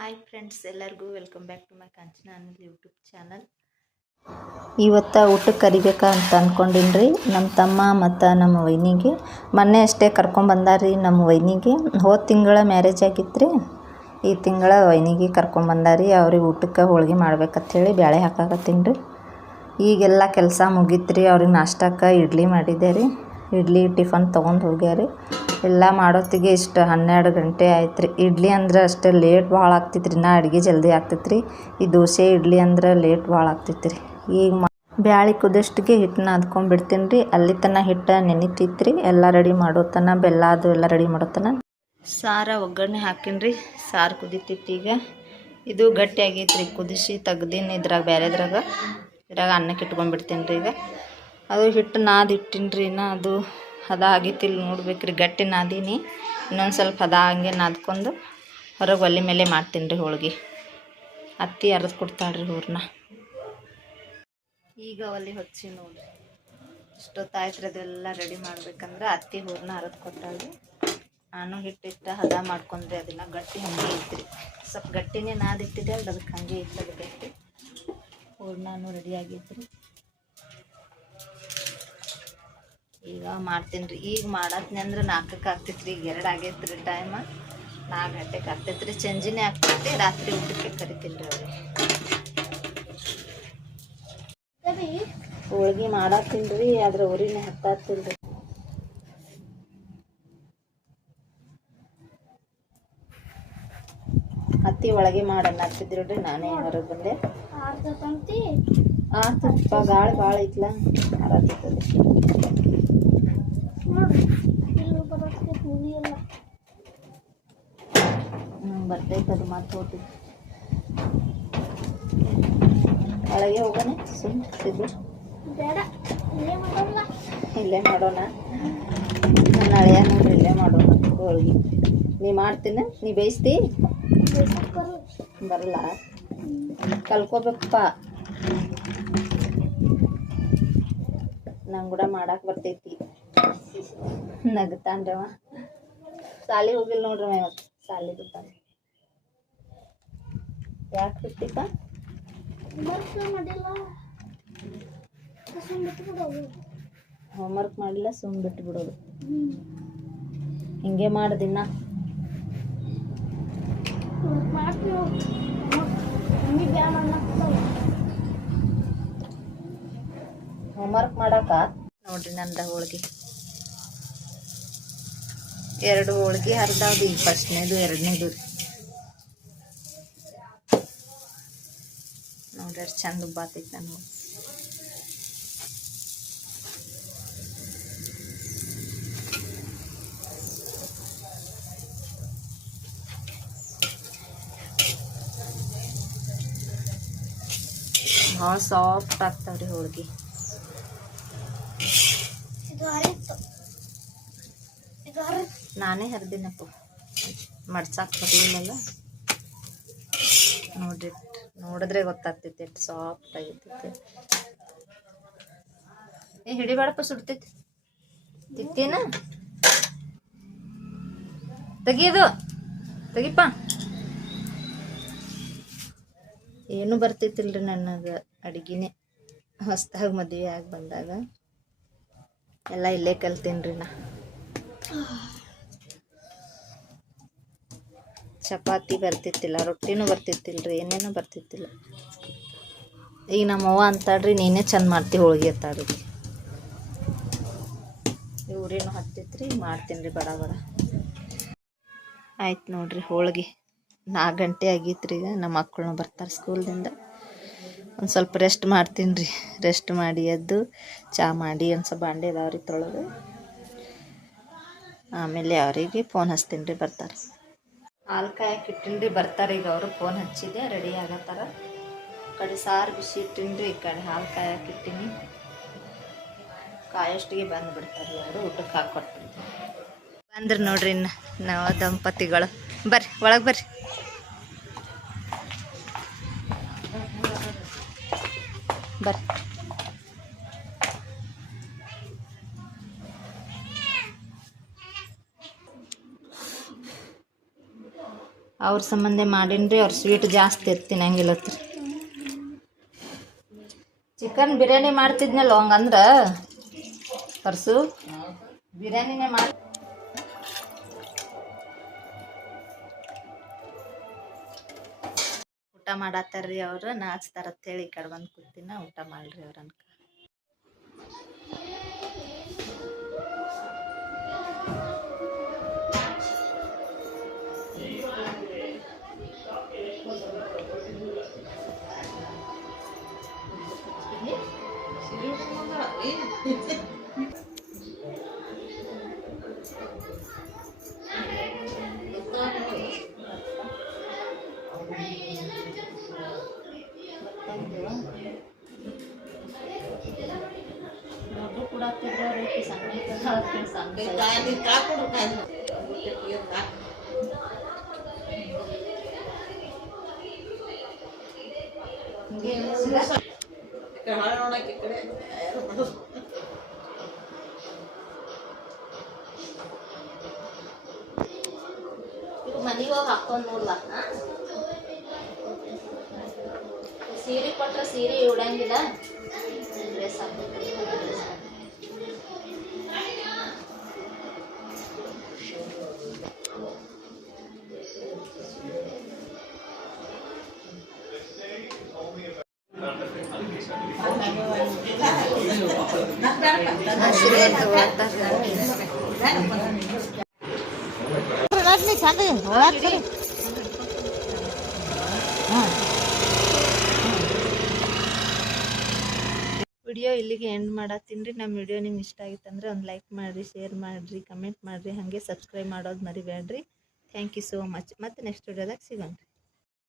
Hi friends, ಎಲ್ಲರಿಗೂ welcome back to my ಕಾಂಚನ ಅನ್ನೋದು YouTube channel. ಇವತ್ತು ಊಟಕ್ಕೆ ಕರಿಬೇಕಾ ಅಂತ ಅಂದ್ಕೊಂಡಿನ್ರಿ. ನಮ್ಮ ತಮ್ಮ ಮತ್ತು ನಮ್ಮ ವೈನಿಗೆ ಮೊನ್ನೆ ಅಷ್ಟೇ ಕರ್ಕೊಂಬಂದಾರ್ರಿ. ನಮ್ಮ ವೈನಿಗೆ ಹೋದ ತಿಂಗಳ ಮ್ಯಾರೇಜ್ ಆಗಿತ್ತು ರೀ. ಈ ತಿಂಗಳ ವೈನಿಗೆ ಕರ್ಕೊಂಬಂದಾರಿ. ಅವ್ರಿಗೆ ಊಟಕ್ಕೆ ಹೋಳ್ಗೆ ಮಾಡ್ಬೇಕಂಥೇಳಿ ಬ್ಯಾಳೆ ಹಾಕಾಕತ್ತೀನಿ ರೀ. ಈಗೆಲ್ಲ ಕೆಲಸ ಮುಗೀತ್ರಿ. ಅವ್ರಿಗೆ ನಾಷ್ಟಕ್ಕೆ ಇಡ್ಲಿ ಮಾಡಿದ್ದೆ ರೀ. ಇಡ್ಲಿ ಟಿಫನ್ ತೊಗೊಂಡು ಹೋಗ್ಯಾರಿ. ಎಲ್ಲ ಮಾಡೋತ್ತಿಗೆ ಇಷ್ಟು 12 ಗಂಟೆ ಆಯ್ತು ರೀ. ಇಡ್ಲಿ ಅಂದ್ರೆ ಅಷ್ಟೇ ಲೇಟ್ ಭಾಳ ಆಗ್ತಿತ್ತು ರೀ. ಅಡುಗೆ ಜಲ್ದಿ ಆಗ್ತೈತೆ ರೀ. ಈ ದೋಸೆ ಇಡ್ಲಿ ಅಂದ್ರೆ ಲೇಟ್ ಭಾಳ ಆಗ್ತೈತೆ ರೀ. ಈಗ ಬ್ಯಾಳೆ ಕುದಷ್ಟಿಗೆ ಹಿಟ್ಟು ನಾದ್ಕೊಂಡ್ಬಿಡ್ತೀನಿ ರೀ. ಅಲ್ಲಿ ತನಕ ಹಿಟ್ಟು ನೆನಿತೈತೆ ರೀ. ಎಲ್ಲ ರೆಡಿ ಮಾಡೋ ತನಕ ಬೆಲ್ಲ ಅದು ಎಲ್ಲ ರೆಡಿ ಮಾಡೋ ತನಕ ಸಾರ ಒಗ್ಗರಣೆ ಹಾಕಿನಿ ರೀ. ಸಾರು ಕುದಿತೈತಿ. ಈಗ ಇದು ಗಟ್ಟಿ ಆಗೈತೆ ರೀ. ಕುದಿಸಿ ತೆಗ್ದೀನಿ ಇದ್ರಾಗ ಬೇರೆದ್ರಾಗ ಅನ್ನಕ್ಕೆ ಇಟ್ಕೊಂಡ್ಬಿಡ್ತೀನಿ ರೀ. ಈಗ ಅದು ಹಿಟ್ಟು ನಾದಿಟ್ಟಿನಿ ರೀ. ಇನ್ನು ಅದು ಹದ ಆಗೈತಿಲ್ಲ ನೋಡ್ಬೇಕು ರೀ. ಗಟ್ಟಿ ನಾದೀನಿ. ಇನ್ನೊಂದು ಸ್ವಲ್ಪ ಹದ ಹಂಗೆ ನಾದ್ಕೊಂಡು ಹೊರಗೆ ಒಲೆ ಮೇಲೆ ಮಾಡ್ತೀನಿ ರೀ ಹೋಳ್ಗೆ. ಅತ್ತಿ ಅರ್ದು ಕೊಡ್ತಾಳ್ರಿ ಹೂರಣ. ಈಗ ಒಲೆ ಹಚ್ಚಿ ನೋಡ್ರಿ. ಇಷ್ಟೊತ್ತಾಯ್ತು ರೀ. ಅದೆಲ್ಲ ರೆಡಿ ಮಾಡ್ಬೇಕಂದ್ರೆ ಅತ್ತಿ ಹೂರಣ ಅರ್ದು ಕೊಟ್ಟಾಳ್ರಿ. ನಾನು ಹಿಟ್ಟಿಟ್ಟು ಹದ ಮಾಡ್ಕೊಂಡ್ರಿ. ಅದೆಲ್ಲ ಗಟ್ಟಿ ಹಾಗೆ ಐತ್ರಿ. ಸ್ವಲ್ಪ ಗಟ್ಟಿನೇ ನಾದಿಟ್ಟಿದೆ ಅಲ್ಲ, ಅದಕ್ಕೆ ಹಾಗೆ ಐತೆ ಅದು ಗಟ್ಟಿ. ಹೂರಣನೂ ರೆಡಿ ಆಗೈತ್ರಿ. ಈಗ ಮಾಡ್ತೀನಿ ರೀ. ಈಗ ಮಾಡತ್ನಿ ಅಂದ್ರೆ 4ಕ್ಕೆ ಆಗ್ತೈತೆ ರೀ. ಈಗ 2 ಆಗೈತೆ ರೀ ಟೈಮ. 4 ಗಂಟೆಗೆ ಆಗ್ತೈತೆ ರೀ. ಸಂಜೆನೇ ಆಗ್ತೈತಿ. ರಾತ್ರಿ ಊಟಕ್ಕೆ ಕರಿತೀನಿ ರೀ ಅವ್ರಿಗೆ. ಹೋಳ್ಗೆ ಮಾಡತ್ತೀನಿ ರೀ. ಆದ್ರೆ ಉರಿನೇ ಹತ್ತಾತಿಲ್ಲ ರೀ. ಅತ್ತಿ ಒಳಗೆ ಮಾಡನ್ನ ಹಾಕ್ತಿದ್ರು ರೀ. ನಾನೇ ಹೊರಗೆ ಬಂದೆ. ಆರ್ತಪ್ಪ, ಗಾಳಿ ಭಾಳ ಐತ್ಲ, ಆರತ್ತದ. ಬರ್ತೈತೆ ಅದು ಮತ್ತೆ ಹೋಗ್ತೈತಿ. ಒಳಗೆ ಹೋಗೋಣ ಸಿದ್ದು. ಇಲ್ಲೇ ಮಾಡೋಣ. ನಾನು ಹಳೆಯ ನೋಡ್ರಿ, ಇಲ್ಲೇ ಮಾಡೋಣ ಹೋಳ್ಗೆ. ನೀ ಮಾಡ್ತೀನಿ, ನೀ ಬೇಯಿಸ್ತಿ. ಬರಲ್ಲ, ಕಲ್ಕೋಬೇಕಪ್ಪ. ನಂಗೆ ಕೂಡ ಮಾಡಕ್ಕೆ ಬರ್ತೈತಿ. ನಗತಾನ್ರವ. ಸಾಲಿ ಹೋಗಿಲ್ಲ ನೋಡ್ರವ ಇವತ್ತು. ಸಾಲಿ ಬಿಡ್ತಾನೆ. ಯಾಕೆ ಬಿಟ್ಟಿಪ್ಪ? ಹೋಮ್ವರ್ಕ್ ಮಾಡಿಲ್ಲ, ಸುಮ್ಮನೆ ಬಿಟ್ಟು ಬಿಡೋದು. ಹಿಂಗೆ ಮಾಡೋದಿನ್ನ. ಹೋಮ್ವರ್ಕ್ ಮಾಡಕ ನೋಡ್ರಿ ನಂದ ಹೋಳ್ಗೆ. 2 ಹೋಳ್ಗೆ ಹರಿದಾವ್ದು. ಈಗ ಫಸ್ಟ್ನೇದು, 2ನೇದು ನೋಡ್ರಿ ಎಷ್ಟು ಚಂದ ಬಾತೈತೆ ನಾನು. ಭಾಳ ಸಾಫ್ಟ್ ಆಗ್ತಾವ್ರಿ ಹೋಳ್ಗೆ. ನಾನೇ ಹರಿದಿನಪ್ಪ, ಮಡ್ಸಕ್ಕೆ ಬರಲಿಲ್ಲಲ್ಲ. ನೋಡ್ರಿ, ನೋಡಿದ್ರೆ ಗೊತ್ತಾಗ್ತೈತಿ ಎಷ್ಟು ಸಾಫ್ಟ್ ಆಗಿರ್ತೈತಿ. ಹಿಡಿಬೇಡಪ್ಪ, ಸುಡ್ತೈತಿ. ತಿತ್ತೇನ ತೆಗಿಯೋದು, ತೆಗಿಪ್ಪ. ಏನು ಬರ್ತೈತಿಲ್ರಿ ನನಗೆ ಅಡುಗೆನೇ. ಹೊಸ್ದಾಗಿ ಮದುವೆ ಆಗಿ ಬಂದಾಗ ಎಲ್ಲ ಇಲ್ಲೇ ಕಲ್ತೀನಿ ರೀ ನಾ. ಚಪಾತಿ ಬರ್ತಿತ್ತಿಲ್ಲ, ರೊಟ್ಟಿನೂ ಬರ್ತಿತ್ತಿಲ್ರಿ, ಏನೇನೂ ಬರ್ತಿತ್ತಿಲ್ಲ. ಈಗ ನಮ್ಮವ್ವ ಅಂತಾಳ್ರಿ, ನೀನೇ ಚಂದ ಮಾಡ್ತಿ ಹೋಳ್ಗೆ ಅಂತಾಳ್ರಿ. ಊರೇನು ಹತ್ತೈತ್ರಿ. ಮಾಡ್ತೀನಿ ರೀ ಬಡ ಬಡ. ಆಯ್ತು ನೋಡ್ರಿ ಹೋಳ್ಗೆ. 4 ಗಂಟೆ ಆಗೈತ್ರಿ. ಈಗ ನಮ್ಮ ಮಕ್ಕಳನ್ನ ಬರ್ತಾರೆ ಸ್ಕೂಲ್ದಿಂದ. ಒಂದು ಸ್ವಲ್ಪ ರೆಸ್ಟ್ ಮಾಡ್ತೀನಿ ರೀ. ರೆಸ್ಟ್ ಮಾಡಿ ಎದ್ದು ಚಹಾ ಮಾಡಿ ಒಂದು ಸ್ವಲ್ಪ ಬಾಂಡೆ ಇದಾವ್ರಿ ತೊಳೆದು, ಆಮೇಲೆ ಅವರಿಗೆ ಫೋನ್ ಹಚ್ತೀನಿ ರೀ. ಬರ್ತಾರೆ. ಹಾಲು ಕಾಯಕ್ಕೆ ಇಟ್ಟಿನಿ ರೀ. ಬರ್ತಾರೆ ಈಗ ಅವರು. ಫೋನ್ ಹಚ್ಚಿದೆ, ರೆಡಿ ಆಗತ್ತಾರ. ಕಡೆ ಸಾರು ಬಿಸಿ ಇಟ್ಟಿನಿ ರೀ. ಈ ಕಡೆ ಹಾಲು ಕಾಯಕ್ಕೆ ಇಟ್ಟಿನಿ. ಕಾಯೋಷ್ಟಿಗೆ ಬಂದು ಬಿಡ್ತಾರೆ ಅವರು. ಊಟಕ್ಕೆ ಹಾಕ್ಕೊಟ್ಬಿಡ್ತೀನಿ. ಬಂದ್ರೆ ನೋಡ್ರಿ ಇನ್ನು ನಾವು ದಂಪತಿಗಳು. ಬರ್ರಿ ಒಳಗೆ ಬರ್ರಿ. ಬರ್ರಿ. ಅವ್ರ ಸಂಬಂಧ ಮಾಡೀನಿ ಅವ್ರು ಸ್ವೀಟ್ ಜಾಸ್ತಿ ತಿನ್ನಂಗಿಲ್ಲತ್ರಿ. ಚಿಕನ್ ಬಿರಿಯಾನಿ ಮಾಡ್ತಿದ್ನಲ್ಲ ಹಂಗಂದ್ರೆ ಪರ್ಸು ಬಿರಿಯಾನಿನೇ ಮಾಡಿ ಊಟ ಮಾಡತ್ತಾರ್ರಿ ಅವ್ರು. ನಾಚ್ತಾರತ್ತೇಳಿ ಈ ಕಡೆ ಬಂದು ಕೂತಿನ ಊಟ ಮಾಡ್ರಿ ಅವ್ರ ಅನ್ಕ. ಮನೆಗೆ ಹೋಗಿ ಹಾಕೊಂಡು ನೋಡ್ಲ. ಸೀರೆ ಕೊಟ್ರೆ ಸೀರೆ ಉಡಂಗಿಲ್ಲ, ಡ್ರೆಸ್ ಹಾಕ್ಬೇಕು. ವಿಡಿಯೋ ಇಲ್ಲಿಗೆ ಎಂಡ್ ಮಾಡತ್ತೀನಿ ರೀ. ನಮ್ಮ ವಿಡಿಯೋ ನಿಮ್ಗೆ ಇಷ್ಟ ಆಗಿತ್ತಂದ್ರೆ ಒಂದು ಲೈಕ್ ಮಾಡಿರಿ, ಶೇರ್ ಮಾಡಿರಿ, ಕಮೆಂಟ್ ಮಾಡಿರಿ, ಹಾಗೆ ಸಬ್ಸ್ಕ್ರೈಬ್ ಮಾಡೋದು ಮರಿಬೇಡ್ರಿ. Thank you so much. ಮತ್ತೆ ನೆಕ್ಸ್ಟ್ ವಿಡಿಯೋದಾಗ ಸಿಗೋಣ.